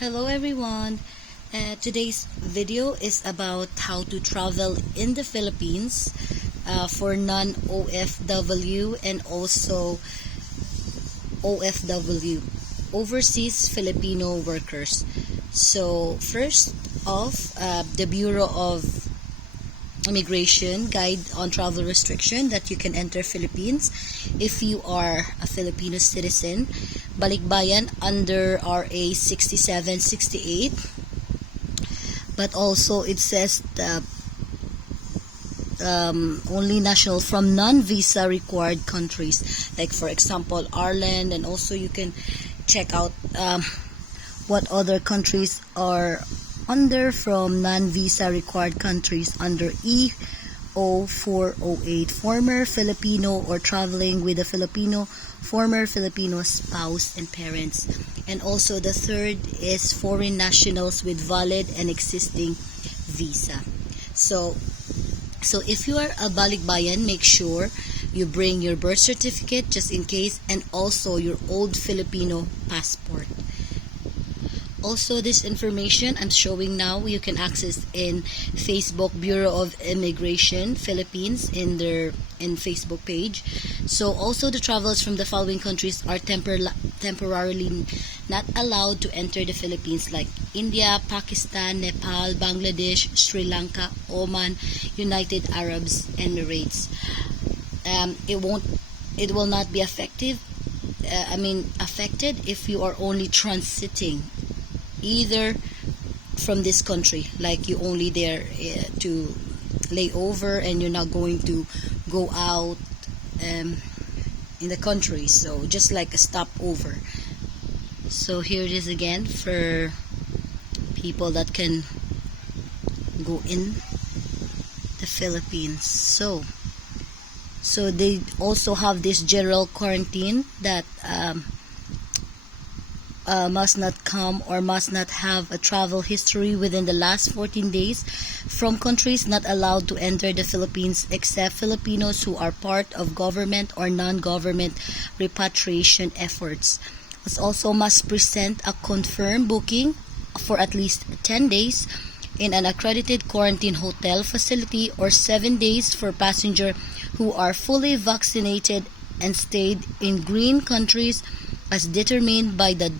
Hello everyone. Today's video is about how to travel in the Philippines for non-OFW and also OFW, overseas Filipino workers. So first off, the Bureau of Immigration guide on travel restriction that you can enter Philippines if you are a Filipino citizen. Balikbayan under RA 6768, but also it says the only national from non-visa required countries, like for example Ireland, and also you can check out what other countries are under from non-visa required countries under E0408, former Filipino or traveling with a Filipino, former Filipino spouse and parents. And also the third is foreign nationals with valid and existing visa. So if you are a Balikbayan, make sure you bring your birth certificate just in case, and also your old Filipino passport. Also, this information I'm showing now, you can access in Facebook Bureau of Immigration Philippines in their Facebook page. So also the travelers from the following countries are temporarily not allowed to enter the Philippines, like India, Pakistan, Nepal, Bangladesh, Sri Lanka, Oman, United Arab Emirates. It will not be affected if you are only transiting either from this country, like you only there to lay over and you're not going to go out in the country, so just like a stopover. So here it is again for people that can go in the Philippines. So they also have this general quarantine that must not come or must not have a travel history within the last 14 days from countries not allowed to enter the Philippines except Filipinos who are part of government or non-government repatriation efforts. Also must present a confirmed booking for at least 10 days in an accredited quarantine hotel facility, or 7 days for passengers who are fully vaccinated and stayed in green countries as determined by the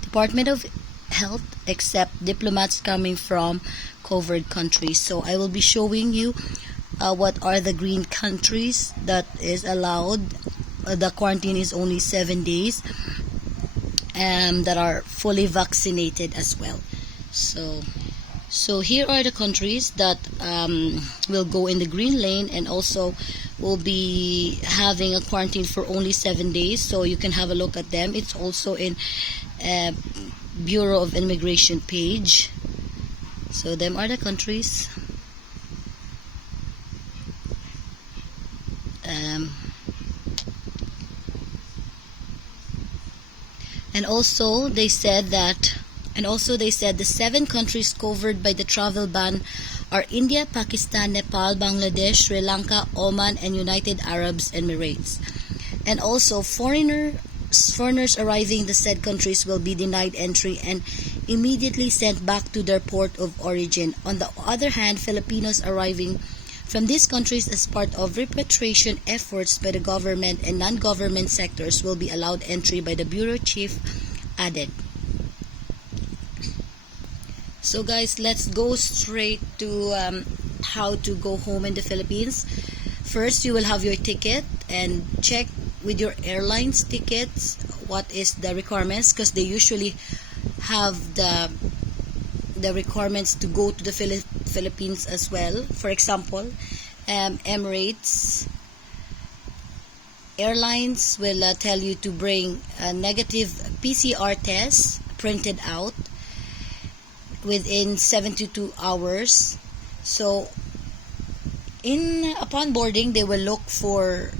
Department of Health, except diplomats coming from covered countries. So I will be showing you what are the green countries that is allowed. The quarantine is only 7 days, and that are fully vaccinated as well. So here are the countries that will go in the green lane and also will be having a quarantine for only 7 days. So you can have a look at them. It's also in Bureau of Immigration page. So them are the countries. And also they said the 7 countries covered by the travel ban are India, Pakistan, Nepal, Bangladesh, Sri Lanka, Oman, and United Arab Emirates. And also foreigners arriving in the said countries will be denied entry and immediately sent back to their port of origin. On the other hand, Filipinos arriving from these countries as part of repatriation efforts by the government and non-government sectors will be allowed entry by the Bureau Chief added. So guys, let's go straight to how to go home in the Philippines. First, you will have your ticket and check with your airline's tickets what is the requirements, because they usually have the requirements to go to the Philippines as well. For example, Emirates Airlines will tell you to bring a negative PCR test printed out within 72 hours. So upon boarding, they will look for,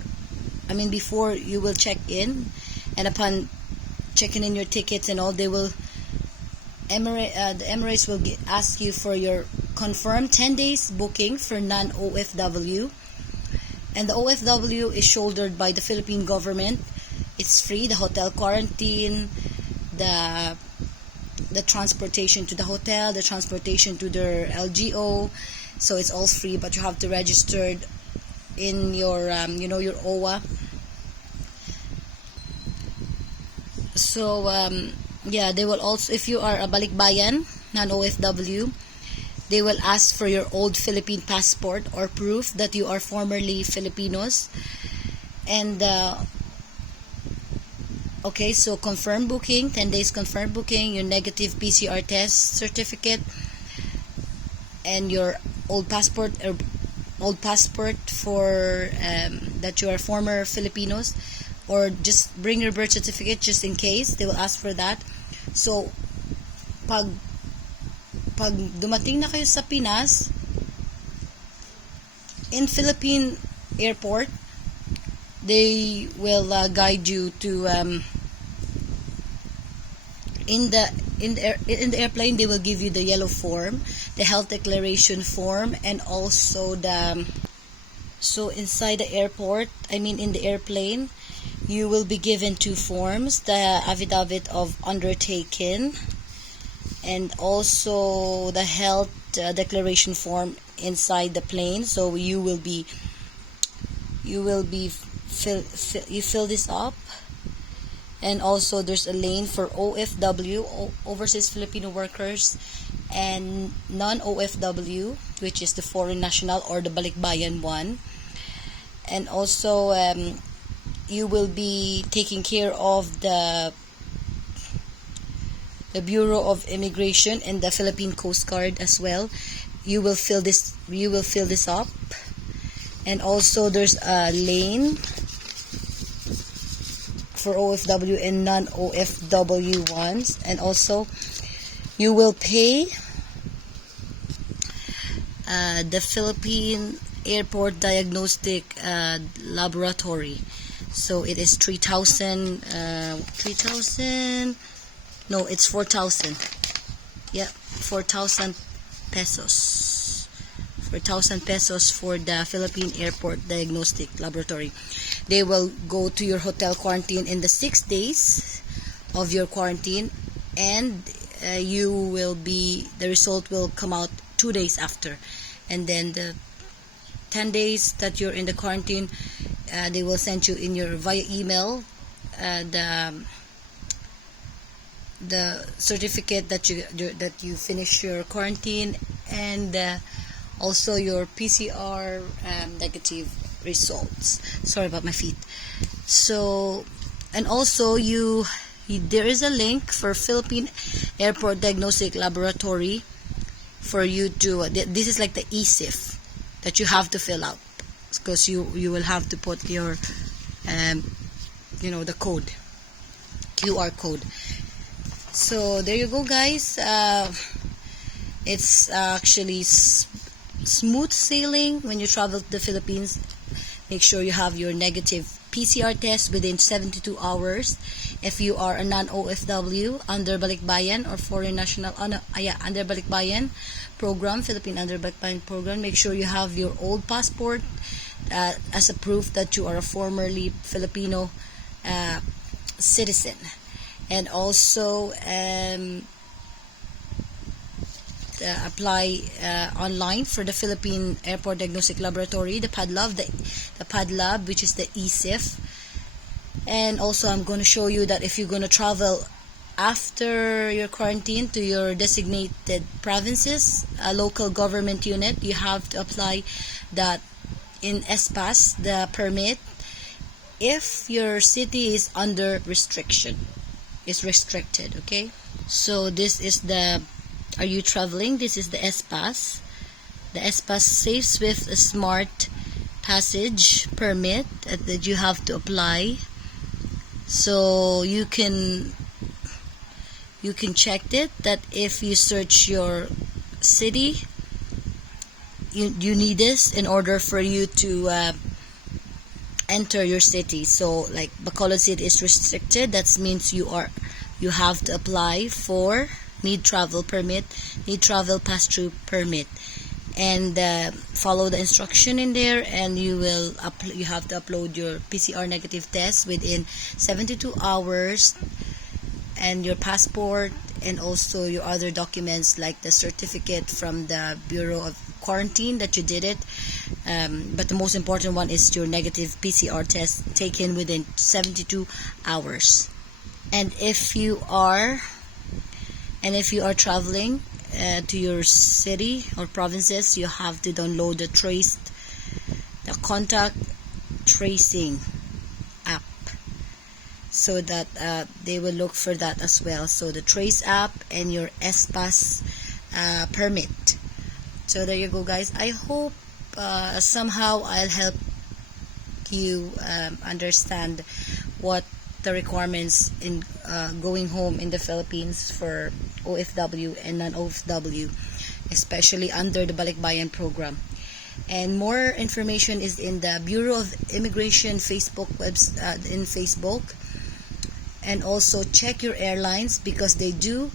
before you will check in, and upon checking in your tickets and all, they will the Emirates will ask you for your confirmed 10 days booking for non-OFW, and the OFW is shouldered by the Philippine government. It's free, the hotel quarantine, the the transportation to the hotel, the transportation to their LGO. So it's all free, but you have to register in your your OWA. So yeah, they will also, if you are a Balikbayan, Non-Ofw, they will ask for your old Philippine passport or proof that you are formerly Filipinos. And okay, so confirm booking, 10 days confirm booking, your negative PCR test certificate, and your old passport for that you are former Filipinos, or just bring your birth certificate just in case they will ask for that. So pag dumating na kayo sa Pinas, in Philippine airport, they will guide you to in the airplane. They will give you the yellow form, the health declaration form, and also so inside the airport, in the airplane, you will be given two forms: the affidavit of undertaking and also the health declaration form inside the plane. So you fill this up. And also there's a lane for OFW, overseas Filipino workers, and Non-Ofw, which is the foreign national or the Balikbayan one. And also you will be taking care of the Bureau of Immigration and the Philippine Coast Guard as well. You will fill this up. And also there's a lane for OFW and Non-Ofw ones. And also you will pay the Philippine Airport Diagnostic Laboratory. So it is 3,000 no, it's 4,000. Yeah, 4,000 pesos. 4,000 pesos for the Philippine Airport Diagnostic Laboratory. They will go to your hotel quarantine in the 6 days of your quarantine, and the result will come out 2 days after. And then the 10 days that you're in the quarantine, they will send you via email the certificate that you finish your quarantine, and also your PCR negative results. Sorry about my feet. So, and also there is a link for Philippine Airport Diagnostic Laboratory for you to. This is like the ESIF that you have to fill out, because you will have to put your the code, QR code. So there you go, guys. It's actually smooth sailing when you travel to the Philippines. Make sure you have your negative PCR test within 72 hours. If you are a Non-Ofw under Balikbayan or foreign national under Balikbayan program, Philippine under Balikbayan program, make sure you have your old passport as a proof that you are a formerly Filipino citizen. And also apply online for the Philippine Airport Diagnostic Laboratory, the PADLAB, which is the ESIF. And also I'm going to show you that if you're going to travel after your quarantine to your designated provinces, a local government unit, you have to apply that in ESPAS, the permit, if your city is under restriction. Is restricted. Okay, so this is the are you traveling, this is the ESPAS, Safe Swift Smart Passage permit that you have to apply. So you can check it, that if you search your city, you need this in order for you to enter your city. So like Bacolod City is restricted, that means you have to apply for need travel permit, need travel pass-through permit, and follow the instruction in there, and you have to upload your PCR negative test within 72 hours, and your passport and also your other documents like the certificate from the Bureau of Quarantine that you did it. But the most important one is your negative PCR test taken within 72 hours. And if you are traveling to your city or provinces, you have to download the contact tracing app, so that they will look for that as well. So the Trace app and your SPAS permit. So there you go, guys. I hope somehow I'll help you understand what the requirements in going home in the Philippines for OFW and non-OFW, especially under the Balikbayan program. And more information is in the Bureau of Immigration Facebook in Facebook. And also check your airlines, because they do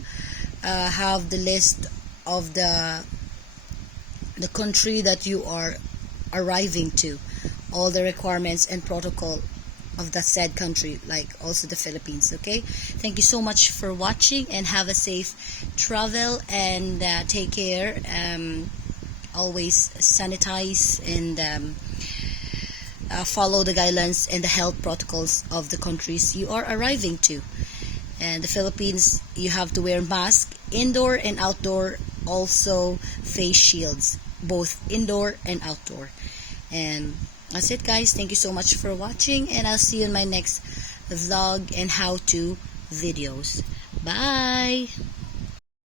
have the list of the country that you are arriving to, all the requirements and protocol of the said country, like also the Philippines. Okay, thank you so much for watching, and have a safe travel, and take care. Always sanitize and follow the guidelines and the health protocols of the countries you are arriving to. And the Philippines, you have to wear mask indoor and outdoor, also face shields, both indoor and outdoor. And that's it, guys. Thank you so much for watching, and I'll see you in my next vlog and how-to videos. Bye!